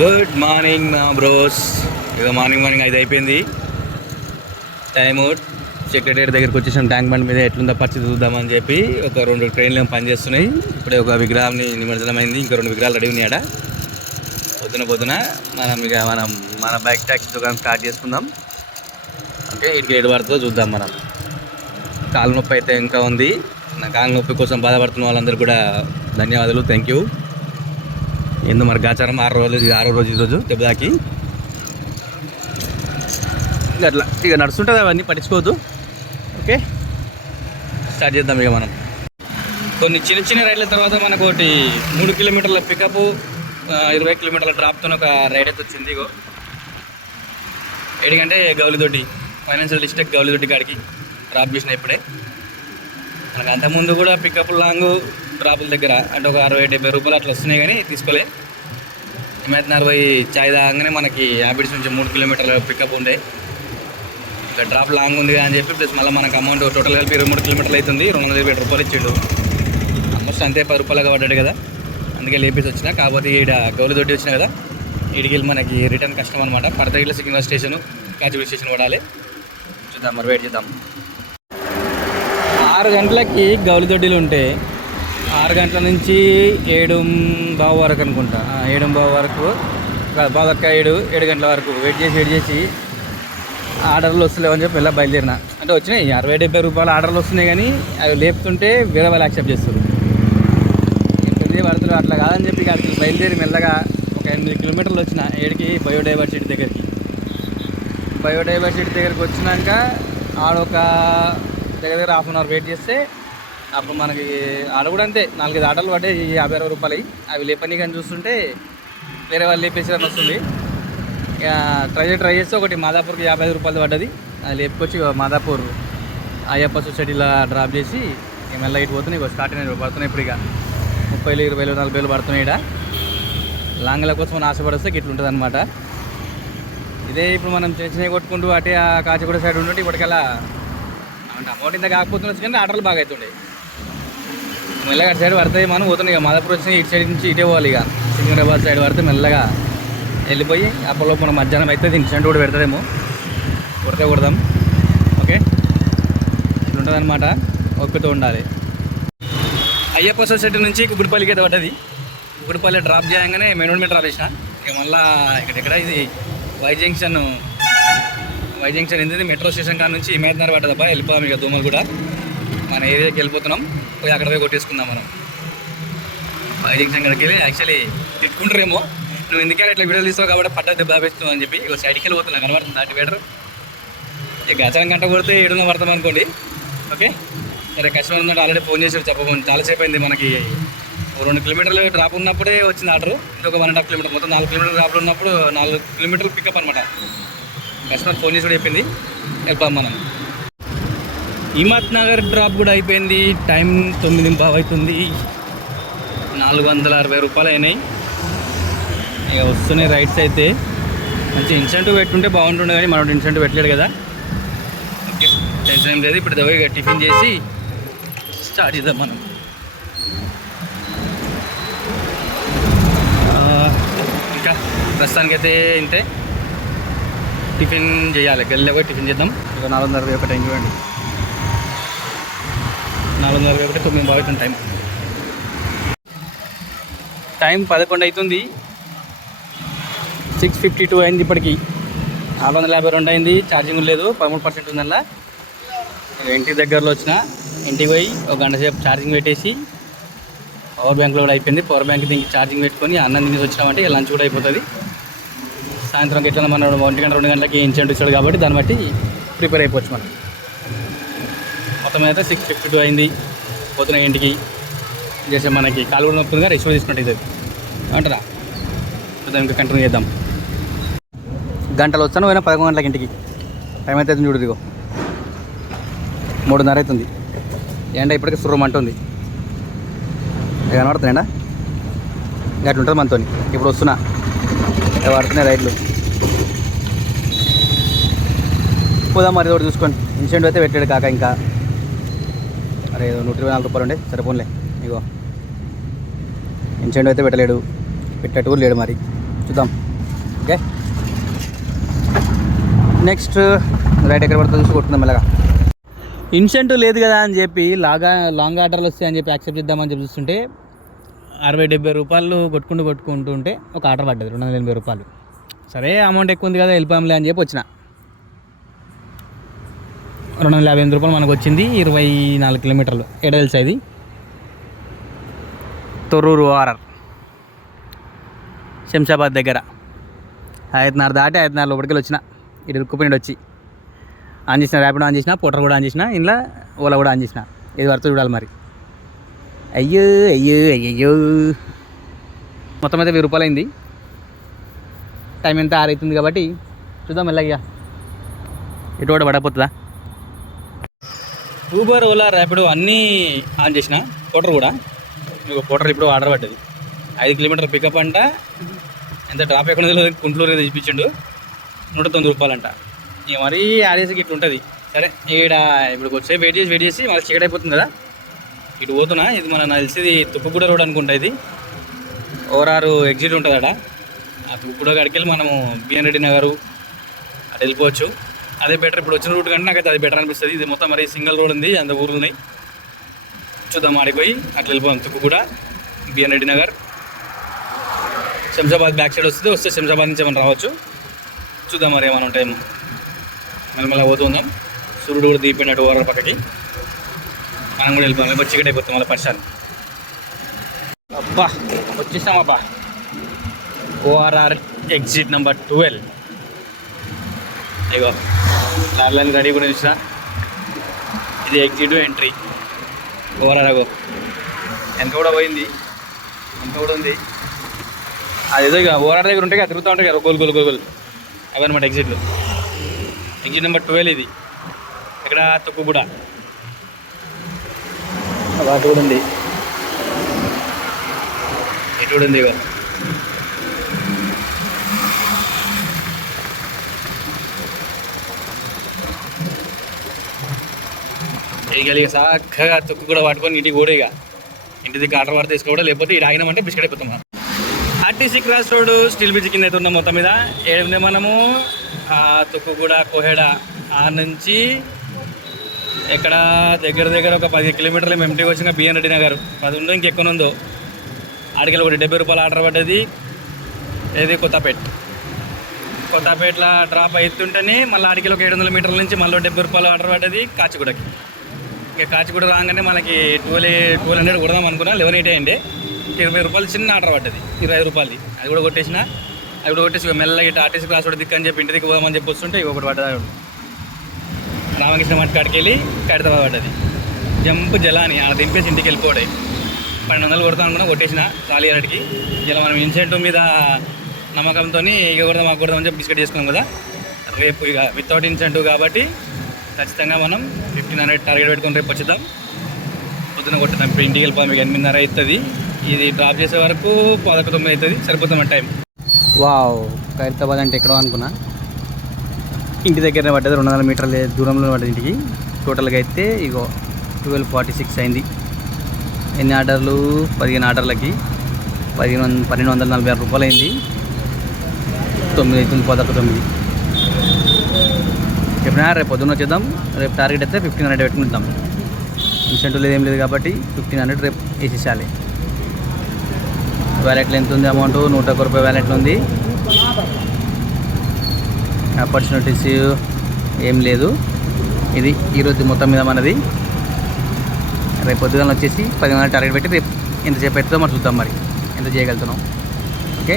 Good morning మా bros ఇక morning morning ఐదు అయిపోయింది. టైమ్ సెక్రటరీ దగ్గరికి వచ్చేసాం. ట్యాంక్ బండ్ మీద ఎట్లుందో పరిస్థితి చూద్దామని చెప్పి ఒక రెండు ట్రైన్లు ఏమో పనిచేస్తున్నాయి ఇప్పుడే ఒక విగ్రహాన్ని నిమజ్జనమైంది. ఇంకా రెండు విగ్రహాలు రెడీ ఉన్నాయి ఆడ పొద్దున పొద్దున మనం ఇక మనం మన బైక్ ట్యాక్సీ దుకాణం స్టార్ట్ చేసుకుందాం. ఓకే ఇటుకి ఏడు పడుతుందో చూద్దాం మనం. కాలు నొప్పి అయితే ఇంకా ఉంది. నా కాలు నొప్పి కోసం బాధపడుతున్న వాళ్ళందరూ కూడా ధన్యవాదాలు. థ్యాంక్ యూ ఏందో మరి గాచారం ఆరు రోజులు ఆరో రోజు ఈరోజు దెబ్బదాకి ఇక అట్లా ఇక నడుస్తుంటుంది అవన్నీ పట్టించుకోవద్దు. ఓకే? స్టార్ట్ చేద్దాం ఇక మనం. కొన్ని చిన్న చిన్న రైడ్ల తర్వాత మనకు ఒకటి మూడు కిలోమీటర్ల పికప్ ఇరవై కిలోమీటర్ల డ్రాప్తో ఒక రైడ్ అయితే వచ్చింది ఇగో. ఏడికంటే గౌలిదొడ్డి ఫైనాన్షియల్ డిస్ట్రిక్ట్ గౌలిదొడ్డి కాడికి డ్రాప్ చేసిన ఇప్పుడే. మనకు అంతకుముందు కూడా పికప్ లాంగ్ డ్రాపుల దగ్గర అంటే ఒక అరవై డెబ్బై రూపాయలు అట్లా వస్తున్నాయి కానీ తీసుకోలే. హిమాయత్ అరవై చాయ్ తాగానే మనకి హ్యాబిట్స్ నుంచి మూడు కిలోమీటర్ల పికప్ ఉండే. ఇంకా డ్రాప్ లాంగ్ ఉంది అని చెప్పి ప్లస్ మళ్ళీ మనకు అమౌంట్ టోటల్ కలిపి ఇరవై మూడు కిలోమీటర్లు అవుతుంది. రెండు వందల ఇరవై రూపాయలు ఇచ్చిండు. ఆల్మోస్ట్ అంతే పది రూపాయలుగా పడ్డాడు కదా. అందుకే లేపేసి వచ్చిన. కాకపోతే ఈడ గౌలి దొడ్డి వచ్చిన కదా. ఈడికి వెళ్ళి మనకి రిటర్న్ కష్టం అనమాట పడతగిల సికింద్రా స్టేషన్ కాచిగూడ స్టేషన్ పడాలి. చూద్దాం మరి వెయిట్ చేద్దాం. ఆరు గంటలకి గౌలి దొడ్డిలు ఉంటే ఆరు గంటల నుంచి ఏడు బావు వరకు అనుకుంటా. ఏడు బావు వరకు బాదక్క ఏడు ఏడు గంటల వరకు వెయిట్ చేసి వెయిట్ చేసి ఆర్డర్లు వస్తలేవు అని చెప్పి ఇలా బయలుదేరిన. అంటే వచ్చినాయి అరవై డెబ్బై రూపాయల ఆర్డర్లు వస్తున్నాయి కానీ అవి లేపుతుంటే వేరే వాళ్ళు యాక్సెప్ట్ చేస్తారు. ఎనిమిది పడుతున్నారు అట్లా కాదని చెప్పి అట్లా బయలుదేరి మెల్లగా ఒక ఎనిమిది కిలోమీటర్లు వచ్చిన ఏడికి బయోడైవర్సిటీ దగ్గరికి. బయోడైవర్సిటీ దగ్గరికి వచ్చినాక ఆడొక దగ్గర దగ్గర హాఫ్ అన్ అవర్ వెయిట్ చేస్తే అప్పుడు మనకి ఆడ కూడా అంతే. నాలుగైదు ఆటలు పడ్డాయి యాభై అరవై రూపాయలు అవి లేపని కానీ చూస్తుంటే వేరే వాళ్ళు లేపేసారని వస్తుంది ఇక ట్రై చేసి ట్రై చేస్తే ఒకటి మాదాపూర్కి యాభై ఐదు రూపాయలు పడ్డది. అది లేపుకొచ్చి మాదాపూర్ అయ్యప్ప సొసైటీలో డ్రాప్ చేసి ఇక ఇటు పోతున్నాయి. ఇక స్టార్ట్ అయినాయి పడుతున్నాయి ఇప్పుడు ఇక. ముప్పై వేలు ఇరవై వేలు నలభై వేలు పడుతున్నాయి ఇక్కడ లాంగ్ల కోసం ఆశపడిస్తే ఇట్లా ఉంటుంది అనమాట ఇదే ఇప్పుడు మనం చిన్న చిన్నవి కొట్టుకుంటూ అటే ఆ కాచిగూడ సైడ్ ఉంటుంటే ఇప్పటికల్లా అంటే అమౌంట్ ఇంత కాకపోతున్నా కానీ ఆటలు బాగా అవుతుండే. మెల్లగా అటు సైడ్ పడతాయి మనం పోతున్నాయి ఇక. మాదాపూర్ వచ్చి ఇటు సైడ్ నుంచి ఇటే పోవాలి ఇక. సికింద్రాబాద్ సైడ్ పడితే మెల్లగా వెళ్ళిపోయి అప్పట్లో మనం మధ్యాహ్నం అయితే దీనికి సెంటర్ కూడా పెడతారేమో. కొడితే కొడదాం. ఓకే? ఇట్లుంటుంది అనమాట ఓపికతో ఉండాలి. అయ్యప్ప సొసైటీ నుంచి గుడిపల్లికి అయితే పడ్డది. గుడిపల్లి డ్రాప్ చేయగానే మెయిన్ మీద డ్రాప్ చేసిన. ఇక మళ్ళీ ఇక్కడ ఇది? Y junction. వై జంక్షన్ ఏంటిది? మెట్రో స్టేషన్ కాడ నుంచి మేతనర్ పడ్డదబ్బా వెళ్ళిపోదాం ఇక దోమలు కూడా. మన ఏరియాకి వెళ్ళిపోతున్నాం. పోయి అక్కడ పోయి కొట్టేసుకుందాం మనం. వై జంక్షన్ వెళ్ళి యాక్చువల్లీ తిట్టుకుంటారేమో. నువ్వు ఎందుకంటే ఇట్లా వీడియోలు తీస్తావు కాబట్టి పడ్డ దెబ్బ వేస్తున్నావు అని చెప్పి ఇక సైడ్కి వెళ్ళిపోతున్నా. కనబడుతుంది దాటి వేడరు ఇక గజారం గంట కొడితే ఏడున్న పడతాం అనుకోండి. ఓకే? సరే కస్టమర్ ఉందంటే ఆల్రెడీ ఫోన్ చేసి చెప్పకుండా. చాలాసేపు అయింది మనకి. ఓ రెండు కిలోమీటర్లు డ్రాప్ ఉన్నప్పుడే వచ్చింది ఆర్డర్ ఇంకొక వన్ అండ్ హాఫ్ కిలోమీటర్ మొత్తం నాలుగు కిలోమీటర్ డ్రాప్లు ఉన్నప్పుడు నాలుగు కిలోమీటర్లు పికప్ అనమాట కస్టమర్ ఫోన్ చేసి కూడా చెప్పింది. వెళ్ళిపోదాం మనం. హిమత్ నగర్ డ్రాప్ కూడా అయిపోయింది. టైం తొమ్మిది బావ్ అవుతుంది నాలుగు వందల అరవై రూపాయలు అయినాయి. ఇక వస్తున్నాయి రైడ్స్ అయితే. మంచి ఇన్సెంటివ్ పెట్టుంటే బాగుంటుండే కానీ మనోడు ఇన్సెంటివ్ పెట్టలేడు కదా. ఓకే టెన్షన్ ఏం లేదు. ఇప్పుడు దగ్గర ఇక టిఫిన్ చేసి స్టార్ట్ చేద్దాం మనం. ఇంకా ప్రస్తుతానికైతే ఇంతే. టిఫిన్ చేయాలి. గల్లి టిఫిన్ చేద్దాం. ఇక నాలుగు వందల అరవై ఒకటి టైం చూడండి. నాలుగున్నర కాబట్టి ఒకటి తొమ్మిది బాగుతుంది టైం. టైం పదకొండు అవుతుంది సిక్స్ ఫిఫ్టీ టూ అయింది ఇప్పటికి. నాలుగు వందల యాభై రెండు అయింది. ఛార్జింగ్ లేదు. పదమూడు పర్సెంట్ ఉందల్లా. ఇక ఇంటి దగ్గరలో వచ్చిన. ఇంటికి పోయి ఒక గంట సేపు ఛార్జింగ్ పెట్టేసి పవర్ బ్యాంక్లో కూడా అయిపోయింది. పవర్ బ్యాంక్ దీనికి ఛార్జింగ్ పెట్టుకొని అన్నం తినేసి వచ్చినామంటే లంచ్ కూడా అయిపోతుంది. సాయంత్రం ఎట్లా మన ఒంటి గంట రెండు గంటలకి ఇన్సెంట్ ఇస్తాడు కాబట్టి దాన్ని బట్టి ప్రిపేర్ అయిపోవచ్చు మనం. మొత్తం అయితే సిక్స్ ఫిఫ్టీ టూ అయింది. పోతున్న ఇంటికి చేసే మనకి కాలువలు కూడా నొప్పులుగా రెస్ట్ తీసుకున్నట్టు ఇది అంటారా చూద్దాం ఇంకా కంటిన్యూ చేద్దాం. గంటలు వచ్చాను పోయినా పదకొండు గంటలకి ఇంటికి. టైం అయితే చూడు ఇదిగో. మూడున్నర అవుతుంది. ఎండ ఇప్పటికి సుర్రం అంటుంది. ఇక కనబడుతుంది ఎండ? గట్ల ఉంటుంది మనతో ఇప్పుడు వస్తున్నా. పడుతున్నాయి రైట్లు పోదాం మరి ఒకటి చూసుకోండి. ఇన్సిడెంట్ అయితే పెట్టాడు కాక ఇంకా. అరే ఏదో నూట ఇరవై నాలుగు రూపాయలు ఉండే. సరిపోన్లే ఇగో. ఇన్సెంట్ అయితే పెట్టలేడు. పెట్టేట్టు కూడా లేడు మరి. చూద్దాం. ఓకే? నెక్స్ట్ రైట్ ఎక్కడ పడుతుందో చూసి కొట్టుకుందాం మెల్లగా. ఇన్సెంటివ్ లేదు కదా అని చెప్పి లాగా లాంగ్ ఆర్డర్లు వస్తాయని చెప్పి యాక్సెప్ట్ చేద్దామని చెప్పి చూస్తుంటే అరవై డెబ్బై రూపాయలు కొట్టుకుంటూ కొట్టుకుంటూ ఉంటే ఒక ఆర్డర్ పడ్డది. రెండు వందల ఎనభై రూపాయలు. సరే అమౌంట్ ఎక్కువ ఉంది కదా వెళ్ళిపోయాంలే అని చెప్పి వచ్చిన. రెండు వందల యాభై ఎనిమిది రూపాయలు మనకు వచ్చింది ఇరవై నాలుగు కిలోమీటర్లు ఎడ తెలుసా ఇది. తొర్రూరు ఆర్ఆర్. శంషాబాద్ దగ్గర. ఐదున్నర దాటి ఐదున్నర లోపలికి వచ్చిన ఇటు ఇరుక్కుపోయిన వచ్చి. ఆన్ చేసిన ర్యాపిడ్ ఆన్ చేసిన పోటర్ కూడా ఆన్ చేసిన ఇంట్లో ఓలా కూడా ఆన్ చేసిన. ఇది వరకు చూడాలి మరి. అయ్యో అయ్యో అయ్యయ్యో. మొత్తం అయితే వెయ్యి రూపాయలు అయింది. టైం ఎంత ఆరైతుంది కాబట్టి చూద్దాం మెల్లగా ఇటు కూడా పడకపోతుందా? ఊబర్ ఓలా ర్యాపిడో అన్నీ ఆన్ చేసిన. కోటర్ కూడా. మీకు కోటర్ ఇప్పుడు ఆర్డర్ పడ్డది. ఐదు కిలోమీటర్ పికప్ అంట. ఎంత డ్రాప్ ఎక్కడ తెలియదు. గుంటూరు తెప్పించిండు నూట తొమ్మిది రూపాయలు అంట ఇక మరీ ఆడేసి ఇట్లా ఉంటుంది. సరే ఈడ ఇప్పుడు వచ్చే వెయిట్ చేసి వెయిట్ చేసి మళ్ళీ చీకటి అయిపోతుంది కదా. ఇటు పోతున్నా. ఇది మన నాకు తెలిసింది తుప్పుగూడ రోడ్ అనుకుంటా ఇది. ఓవరారు ఎగ్జిట్ ఉంటుంది అక్కడ ఆ తుప్పుగూడ కాడికి వెళ్ళి మనము బిఎన్ రెడ్డి నగరు. అటు వెళ్ళిపోవచ్చు. అదే బెటర్ ఇప్పుడు వచ్చిన రూట్ కంటే నాకైతే అది బెటర్ అనిపిస్తుంది. ఇది మొత్తం మరి సింగిల్ రోడ్ ఉంది అంత ఊర్లు ఉన్నాయి. చూద్దాం ఆడిపోయి అట్లా వెళ్ళిపోదాం. Tukkuguda BN Reddy Nagar. Shamshabad back side వస్తుంది వస్తే శంషాబాద్ నుంచి ఏమైనా రావచ్చు. చూద్దాం మరి ఏమైనా ఉంటాయేమో. మళ్ళీ మళ్ళీ పోతుందాం సూర్యుడు కూడా దీపినట్టు ఓవర్ పక్కకి. మనం కూడా వెళ్ళిపోయాం ఇప్పుడు చీకటి అయిపోతాం మళ్ళీ పరిశాలు అబ్బా వచ్చేసాం అబ్బా. ఓఆర్ఆర్ ఎగ్జిట్ నెంబర్ ట్వెల్వ్ ఇగో. లార్లైన్ రెడీ కూడా ఇది ఎగ్జిట్ ఎంట్రీ. ఓవరాల్ ఎంత కూడా పోయింది. ఎంత కూడా ఉంది. అదేదో ఇక ఓవరాల్ దగ్గర ఉంటాయి కదా తిరుగుతూ ఉంటాయి కదా గోల్ గోల్ గోల్ గోల్. అవన్నమాట ఎగ్జిట్లు. ఎగ్జిట్ నెంబర్ ట్వెల్వ్ ఇది. ఇక్కడ తొక్కు కూడా అటు కూడా ఉంది. ఇటు కూడా ఉంది ఇక. ఇక చక్కగా తొక్కు కూడా పట్టుకొని ఇంటికి కూడా ఇక. ఇంటి దగ్గర ఆర్డర్ వాడు తీసుకోవడం లేకపోతే ఇది ఆగినామంటే బిస్కెట్ అయిపోతాం మనం. RTC cross road steel bridge కింద అయితే ఉన్నాం మొత్తం మీద. ఏముంది మనము? ఆ కోహెడ ఆ నుంచి ఇక్కడ దగ్గర దగ్గర ఒక పది కిలోమీటర్లు మేము ఎంటీకి వచ్చిన బిఎన్ రెడ్డి నగర్. అది ఉందో ఇంకెక్కువ ఉందో. ఆడికి ఒకటి డెబ్బై రూపాయలు ఆర్డర్ పడ్డది. ఏది? కొత్తపేట. కొత్తపేటలో డ్రాప్ అవుతుంటేనే మళ్ళీ ఆడికి ఒక ఏడు వందల మీటర్ల నుంచి మళ్ళీ డెబ్బై రూపాయలు ఆర్డర్ పడ్డది కాచిగూడకి. ఇక కాచిగూడ రాగానే మనకి ట్వెల్వ్ ట్వెల్వ్ హండ్రెడ్ కొడదాం అనుకున్నా. లెవెన్ ఎయిట్ అయ్యండి ఇరవై రూపాయలు చిన్న ఆర్డర్ పడ్డది. ఇరవై ఐదు అది కూడా కొట్టేసిన. అది కూడా కొట్టేసి మెల్లగా ఇటు ఆర్టీసీ క్లాస్ కూడా దిక్కని చెప్పి ఇంటి దిక్కు పోదామని చెప్పి వస్తుంటే ఇక ఒకటి పడ్డది రామకృష్ణ మట్టి కాడికి వెళ్ళి కడితబా పడ్డది. జంప్ జలాని ఆడ దింపేసి ఇంటికి వెళ్ళిపోడే. పన్నెండు వందలు కొడతాను అనుకున్నా కొట్టేసిన ఖాళీ అరటికి. ఇలా మనం ఇన్సెంటివ్ మీద నమ్మకంతో ఇక కూడా మాకు కొడదామని చెప్పి బిస్కెట్ చేసుకున్నాం కదా. రేపు ఇక వితౌట్ ఇన్సెంటివ్ కాబట్టి ఖచ్చితంగా మనం ఫిఫ్టీన్ హండ్రెడ్ టార్గెట్ పెట్టుకుని రేపు వచ్చిద్దాం. పొద్దున కొట్టుదాం ఇప్పుడు ఇంటికి వెళ్ళిపోతాం మీకు ఎనిమిదిన్నర అవుతుంది. ఇది డ్రాప్ చేసే వరకు పదకొ తొమ్మిది అవుతుంది. సరిపోతాం టైం. వావ్. ఖైరతాబాద్ అంటే ఎక్కడో అనుకున్నా. ఇంటి దగ్గరనే పడ్డది. రెండు వందల మీటర్ల దూరంలో పడ్డది ఇంటికి. టోటల్గా అయితే ఇగో ట్వెల్వ్ ఫార్టీ సిక్స్ అయింది. ఎన్ని ఆర్డర్లు? పదిహేను ఆర్డర్లకి. పదిహేను వంద పన్నెండు వందల నలభై ఆరు రూపాయలు అయింది తొమ్మిది అవుతుంది. పదకొ తొమ్మిది. ఎప్పుడైనా రేపు పొద్దున్న వచ్చేద్దాం రేపు టార్గెట్ అయితే ఫిఫ్టీన్ హండ్రెడ్ పెట్టుకుంటాం. ఇన్సెంటివ్ లేదు ఏం లేదు కాబట్టి ఫిఫ్టీన్ హండ్రెడ్ రేపు వేసేసాలి వ్యాలెట్లో ఎంత ఉంది అమౌంట్ నూట ఒక్క రూపాయ వ్యాలెట్లో ఉంది. ఆపర్చునిటీస్ ఏం లేదు. ఇది ఈరోజు మొత్తం మీద మనది. రేపు పొద్దున వచ్చేసి పది మంది టార్గెట్ పెట్టి రేపు ఎంత చేపెడుతుందో మరి చూద్దాం మరి. ఎంత చేయగలుగుతున్నాం. ఓకే